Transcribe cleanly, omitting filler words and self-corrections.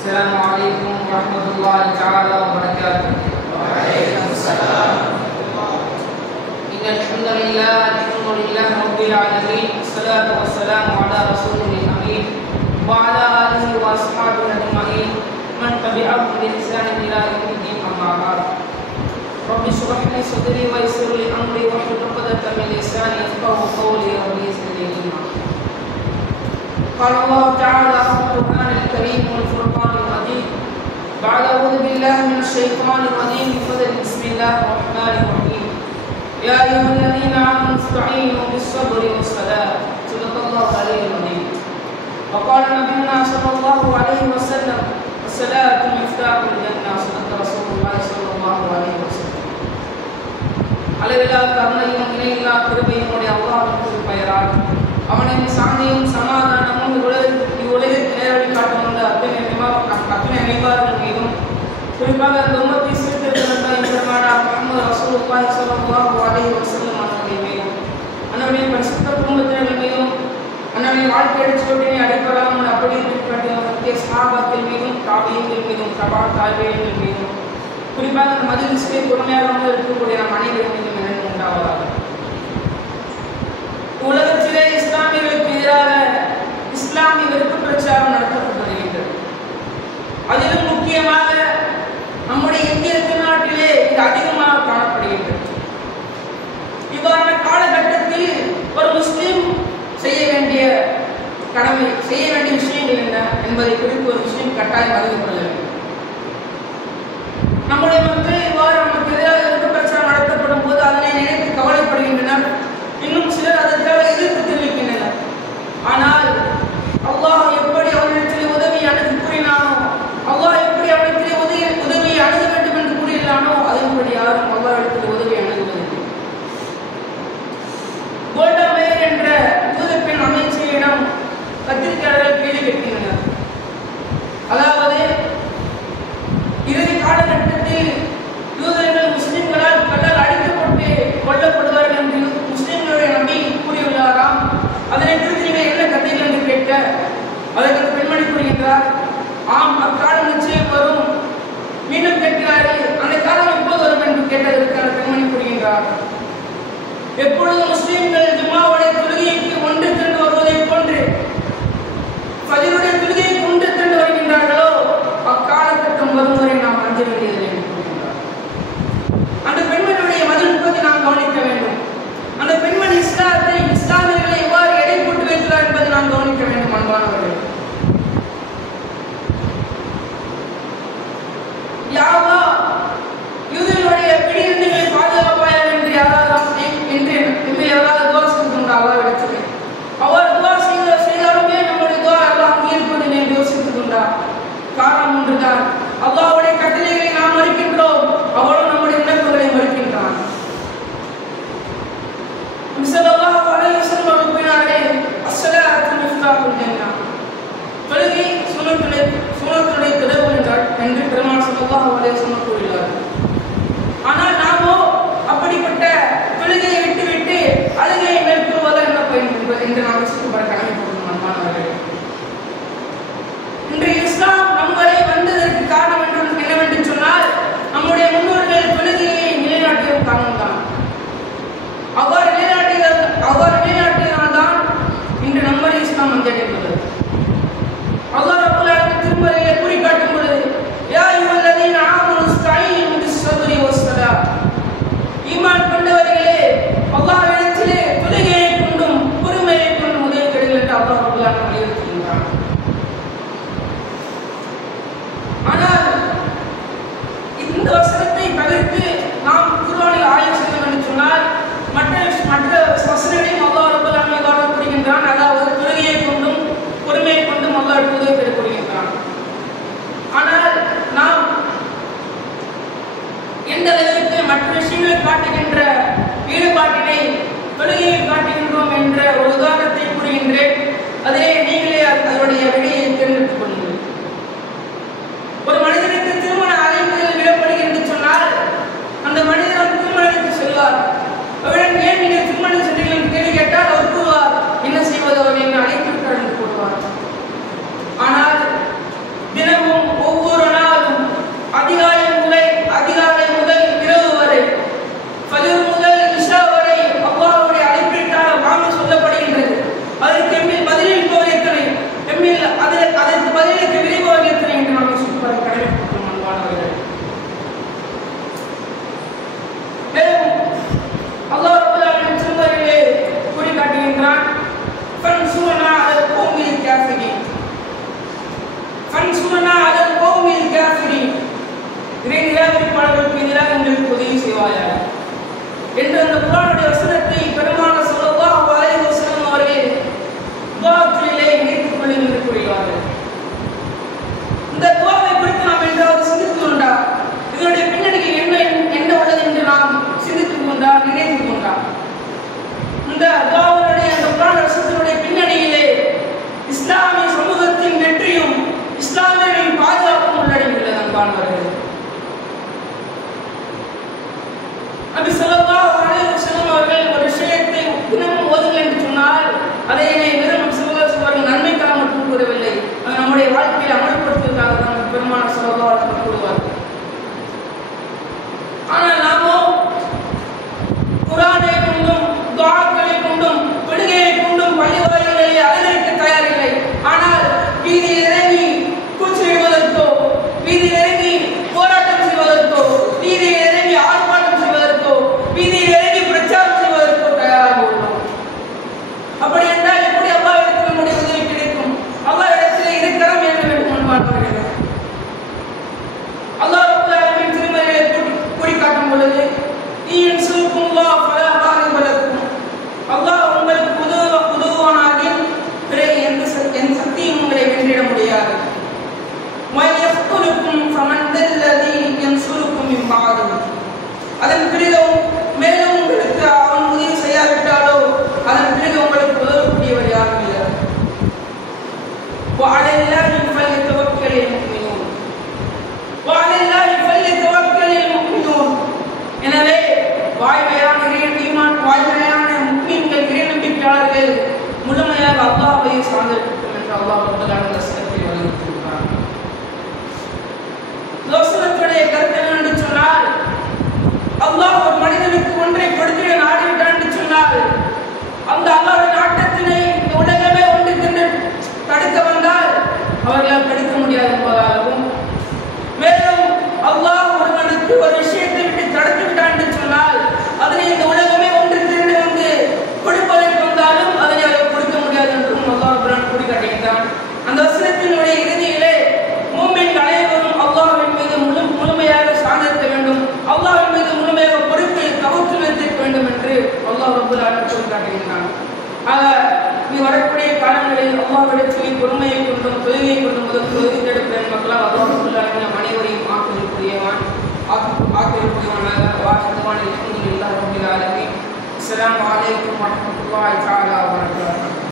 السلام عليكم ورحمة الله تعالى وبركاته. وعليكم السلام ورحمة الله. إن الحمد لله رب العالمين، والصلاة والسلام على رسوله الأمين وعلى آله وأصحابه أجمعين من تبعهم بإحسان إلى يوم الدين. أما بعد، رب اشرح لي صدري ويسر لي أمري واحلل عقدة من لساني يفقهوا قولي رب زدني علما. قال الله تعالى في القرآن الكريم والفرقان المجيد بعد أعوذ بالله من الشيطان الرجيم بسم الله الرحمن الرحيم. يا أيها الذين آمنوا استعينوا بالصبر والصلاة. صدق الله العلي العظيم. وقال نبينا صلى الله عليه وسلم: الصلاة مفتاح الجنة. صدق رسول الله صلى الله عليه وسلم. அளவில்லா கருணையும் இணையில்லா கிருபையும் உடைய அல்லாஹ்வின் பெயரால் அவனின் சாந்தியும் சமாதானமும் இவ்வுலகிற்கு நேரடி காட்டும் வந்த அத்தனை நிர்வாகங்கள் மீதும், குறிப்பாக இந்த உம்மத்தை சீர்திருத்த எம்பெருமானார் முஹம்மது ரசூலுல்லாஹி ஸல்லல்லாஹு அலைஹி வஸல்லம் அவர்கள் மீதும், அன்னவருடைய பரிசுத்த குடும்பத்தினர் மீதும், அன்னவருடைய வாழ்க்கை அடிச்சுவட்டினை அடிப்படாமல் அப்படி பின்பற்றிய சஹாபாக்கள் மீதும், தாபியீன்கள் மீதும், தபா தாபியீன்கள் மீதும், குறிப்பாக இந்த மஜ்லிஸிலே பொறுமையாக இருக்கக்கூடிய நம் அனைவரும் மீதும் நினைவு உண்டாவதாக. உலகத்திலே இஸ்லாமியர்களுக்கு எதிராக இஸ்லாமிய வெறுப்பு பிரச்சாரம் நடத்தப்பட்டு வருகின்றது. அதிலும் முக்கியமாக நம்முடைய இந்திய திருநாட்டிலே இது அதிகமாக காணப்படுகின்றது. இவ்வாறான காலகட்டத்தில் ஒரு முஸ்லீம் செய்ய வேண்டிய விஷயங்கள் என்ன என்பதை குறித்து ஒரு விஷயம் கட்டாயம் அறிந்து கொள்ள வேண்டும். நம்முடைய மக்கள் இவ்வாறு நமக்கு எதிராக வெறுப்பு பிரச்சாரம் நடத்தப்படும் போது அதனை நினைத்து கவலைப்படுகின்றனர். இன்னும் சிலர் அதற்காக எதிர்ப்பு தெரிவிக்கின்றனர். ஆனால் அல்லாஹ் எப்படி அவர்களிடத்தில் உதவி அணுகு கூறினானோ, அல்லாஹ் எப்படி அவரிடத்திலே உதவியை அணுக வேண்டும் என்று கூறினானோ, அதன்படி யாரும் அல்லாஹ்விடத்தில் உதவி அணுகுவதில்லை. கோல்டா மேயர் என்ற யூத பெண் அமைச்சரிடம் பத்திரிகையாளர்கள் கேள்வி கேட்கின்றனர். அதாவது, இறுதி காலகட்டத்தில் யூதர்கள் முஸ்லிம்களால் கல்லால் அடிக்கப்பட்டு கொல்லப்படுவார்கள் என்று முஸ்லிம்களுடைய நபி கூறியுள்ளாராம். அதனை குறித்து நீங்கள் என்ன கருத்தில் என்று கேட்க, அதற்கு பெண்மணி கூறுகின்றார், ஆம், அக்காலம் நிச்சயம் வரும். மீண்டும் கேட்கிறார்கள், அந்த காலம் எப்போது வரும் என்று கேட்டதற்கு அந்த பெண்மணி கூறுகின்றார், எப்பொழுது முஸ்லிம்கள் ஜும்மாவுடைய தொழுகைக்கு ஒன்று திரண்டு வருவதை போன்று ஃபஜ்ருடைய தொழுகைக்கு ஒன்று திரண்டு வருகின்றார்களோ அக்காலகட்டம் வரும் வரை நாம் அஞ்ச வேண்டியதில்லை என்று கூறுகின்றார். அந்த பெண்மணியுடைய மதிநுட்பத்தை நாம் கவனிக்க வேண்டும். அந்த பெண்மணி இஸ்லாமியர்களை எவ்வாறு எடை போட்டு வைக்கிறார் என்பதை நாம் கவனிக்க வேண்டும். அன்பானவர்கள், யாவா யூதர்களுடைய பிடியிலிருந்துகளை பாதுகாப்பாயாக என்று யாராவது துவா செய்துகொண்டு அல்லாஹ்விடத்திலே அவர் துவா செய்தாலுமே நம்முடைய துவா அல்லாஹ் அங்கீகரிப்பதில்லை என்று யோசித்துக் கொண்டார். காரணம் ஒன்றுதான், அல்லாஹ்வுடைய கட்டளைகளை நாம் மறுக்கின்றோம், அவளும் நம்முடைய விண்ணப்பங்களை மறுக்கின்றான். ஸல்லல்லாஹு அலைஹி வஸல்லம் கூறினார்கள், அஸ்ஸலாத்து மிஃப்தாஹுல் ஜன்னah. தொழுகை சுன்னத்துடைய திறவு என்று பெருமானார் ஸல்லல்லாஹு அலைஹி வஸல்லம் கூறினார்கள். ஆனால் நாமோ அப்படிப்பட்ட தொழுகையை விட்டுவிட்டு அழுகையை மேற்கொள்வதால் என்ன பயன் என்று நாம் யோசிக்கப்பட கடமைப்படணும். அன்பானவர்களே, இன்று இஸ்லாம் நம் வரை வந்ததற்கு காரணம் என்னவென்று சொன்னால், நம்முடைய முன்னோர்கள் தொழுகையை நிலைநாட்டிய காரணம் தான். அவ்வாறு நிலைநாட்டியதால்தான் இன்று நம்மை இஸ்லாம் வந்தடைந்துள்ளது. அல்லாஹ் ரப்பல் ஆலமீன் திருமறையிலே கூறி காட்டும் பொழுது, யா அய்யுஹல்லதீன ஆமனு இஸ்தஈனு பிஸ்ஸப்ரி வஸ்ஸலாத். ஈமான் கொண்டவர்களே, அல்லாஹ்விடத்திலே தொழுகையை கொண்டும் பொறுமையை கொண்டும் வன்சுரனா அலல் கௌமில் காஃபிரின், இறை நிராகரிப்பாளர்களுக்கு எதிராக எங்களுக்கு உதவி செய்வாயாக என்ற அந்த குர்ஆனுடைய வசனத்தை பெருமானார் ஸல்லல்லாஹு அலைஹி வஸல்லம் அவர்கள் துஆக்களிலே இணைத்துக் கொள்ளுங்கள் என்று கூறுகிறார்கள். இந்த துஆவை குறித்து நாம் என்றாவது சிந்தித்து கொண்டா, இதனுடைய பின்னணியில் என்ன உள்ளது என்று நாம் சிந்தித்துக் கொண்டா, நினைத்துக் கொண்டா? இந்த துஆவுடைய அந்த குர்ஆன் வசனத்தினுடைய பின்னணியிலே இஸ்லாமிய சமூகத்தின் வெற்றியும் இஸ்லாமியரின் பாதுகாப்பும் உள்ளடங்கியுள்ளது. அன்பானவர்களே, நபி ஸல்லல்லாஹு அலைஹி வஸல்லம் அவர்கள் ஒரு விஷயத்தை தினமும் ஓதுங்கள் என்று சொன்னால் அதை வெறும் அவர்கள் நன்மைக்காக மட்டும் கூறவில்லை, நம்முடைய வாழ்க்கையை அமல்படுத்துவதற்காக தான் பெருமானார் ஸல்லல்லாஹு அலைஹி வஸல்லம் கூறுவார்கள். ஆனால் நாமோ குர்ஆனை கொண்டும் துஆக்களை கொண்டும் தொழுகையை கொண்டும் பள்ளிவாயில்களை அலங்கரிக்க தயாரில்லை. ஆனால் வீதியில் இறங்கி கூச்சலிடுவதற்கோ, வீதியில் இறங்கி போராட்டம் செய்வதற்கோ, வீதியில் இறங்கி ஆர்ப்பாட்டம் செய்வதற்கோ, வீதியில் இறங்கி பிரச்சாரம் செய்வதற்கோ தயாராக உள்ளோம். அப்படி என்றால் எப்படி அல்லாஹ்விடத்தில் நம்முடைய உதவி கிடைக்கும்? அல்லாஹ்விடத்தில் இருக்கிறோம் என்று வேண்டும். அன்பானவர்களே, அல்லாஹ் ரப்பல் ஆலமீன் திருமறையிலே கூறி காட்டும் பொழுது இன்சுகுல்லாஹ் ஃபலா காலிப லக்கும், அல்லாஹ் உங்களுக்கு உதவுவானாகில் பிறகு எந்த சக்தியும் உங்களை வென்றிட முடியாது. மயஃகுலுக்கும் ஃபமன்தல்லதி யன்சுருக்கும் மின் பஅதி, அதன் பிறகு மேலும் உங்களுக்கு அவன் உதவி செய்யாவிட்டாலோ அதன் பிறகு உங்களுக்கு உதவக்கூடியவர் யாரும் இல்லை. வஅலல்லாஹி ஃபல்யதவக்கலில் முஃமினூன், வஅலல்லாஹி ஃபல்யதவக்கலில் முஃமினூன். எனவே வாய்மையான ஈமான், வாய்மையான முஃமின்கள், இறை நம்பிக்கையாளர்கள் முழுமையாக அல்லாஹ்வை சார்ந்திருக்கட்டும் என்று அல்லாஹ் ரப்பல் ஆலமீன் வசனத்தை வலியுறுத்தியுள்ளார். வசனத்துடைய கருத்து என்னவென்று சொன்னால், அல்லாஹ் ஒரு மனிதனுக்கு ஒன்றை கொடுத்து நாடிவிட்டான் என்று சொன்னால் அந்த அல்லாஹ்வின் நாட்டத்தினை இந்த உலகமே ஒன்று தின்று தடுக்க வந்தால் அவர்களால் தடுக்க முடியாது என்பதாகவும், மேலும் அல்லாஹ் ஒருவனுக்கு ஒரு விஷயத்தை விட்டு தடுத்து விட்டான் என்று சொன்னால் அதனை இந்த உலகமே ஒன்று திரண்டு வந்து கொடுப்பதற்கு வந்தாலும் அதனை அவர் கொடுக்க முடியாது என்றும் அல்லாஹ் குர்ஆன் கூறி காட்டுகின்றான். அந்த வசனத்தினுடைய இறுதியிலே மூமின்கள் அனைவரும் அல்லாஹ்வின் மீது முழுமையாக சார்ந்திருக்க வேண்டும், அல்லாஹ்வின் மீது முழுமையாக பொறுப்பை தவக்குல் வைத்திருக்க வேண்டும் என்று அல்லாஹ் ரப்பல் ஆலமீன் கூறி காட்டுகின்றான். நீ வரக்கூடிய காலங்களில் அல்லாஹ்விடத்தில் பொறுமையை கொண்டும் தொழுகையை கொண்டும் உதவி தேடப்பட்ட மக்களால் அல்லாஹ் ரப்பல் ஆலமீன் ஆக்கியக்கூடியவனாக வாஹிதுவான் அல்ஹம்துலில்லாஹி ரப்பில் ஆலமீன். அஸ்ஸலாமு அலைக்கும் வரஹ்மத்துல்லாஹி தஆலா வபரகாத்துஹு.